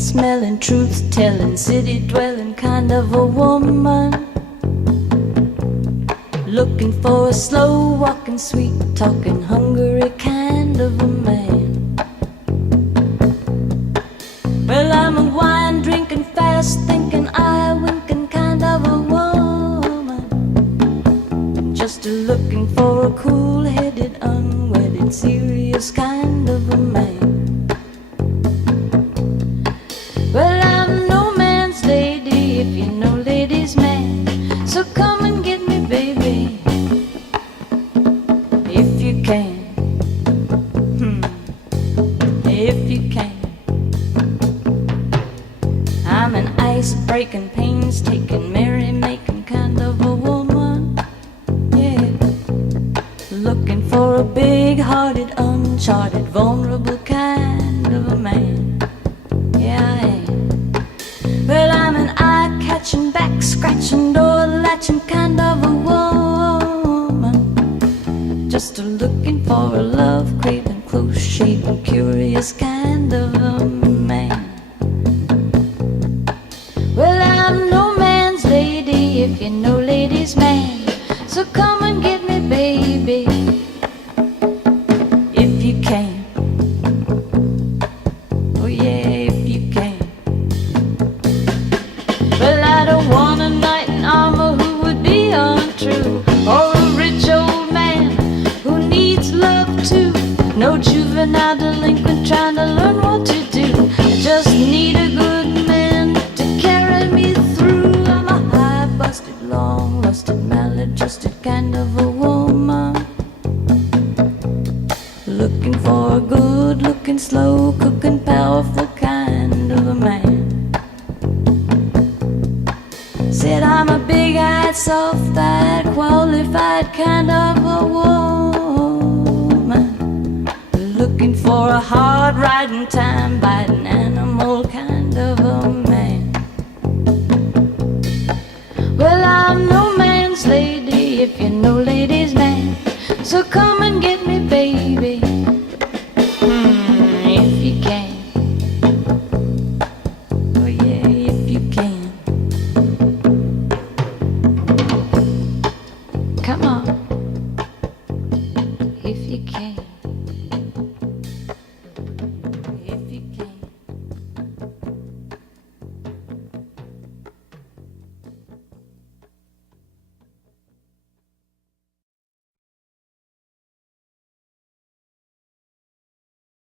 smelling, truth telling, city dwelling kind of a woman. Looking for a slow walking, sweet talking, hungry kind of a man. Well, I'm a wine drinking, fast thinking, eye winking kind of a woman. Just looking for a cool headed, unwedded, serious kind of a man. Well, I'm no man's lady, if you know ladies' man. So come and get me, baby, if you can. If you can. I'm an ice-breaking, pains-taking, merry-making kind of a woman. Yeah. Looking for a big-hearted, uncharted, vulnerable kind of a man. Yeah, I am. Well, I'm an eye-catching, back-scratching, door-latching kind of a woman. Just looking for a love-craving, close-shaven, curious kind of a man. Well, I'm no man's lady, if you know ladies' man. So come and get me, baby, if you can. Oh yeah, if you can. Well, I don't want a knight in armor who would be untrue, or a rich old man who needs love too. No juvenile delinquent trying to learn what to do. I just need a good man to carry me through. I'm a high-busted, long-lusted, maladjusted kind of a woman. Looking for a good-looking, slow-cooking, powerful kind of a man. Said I'm a big-eyed, soft-eyed, qualified kind of a woman. Looking for a hard-riding, time-biting, animal kind of a man. Well, I'm no man's lady, if you know ladies' man. So come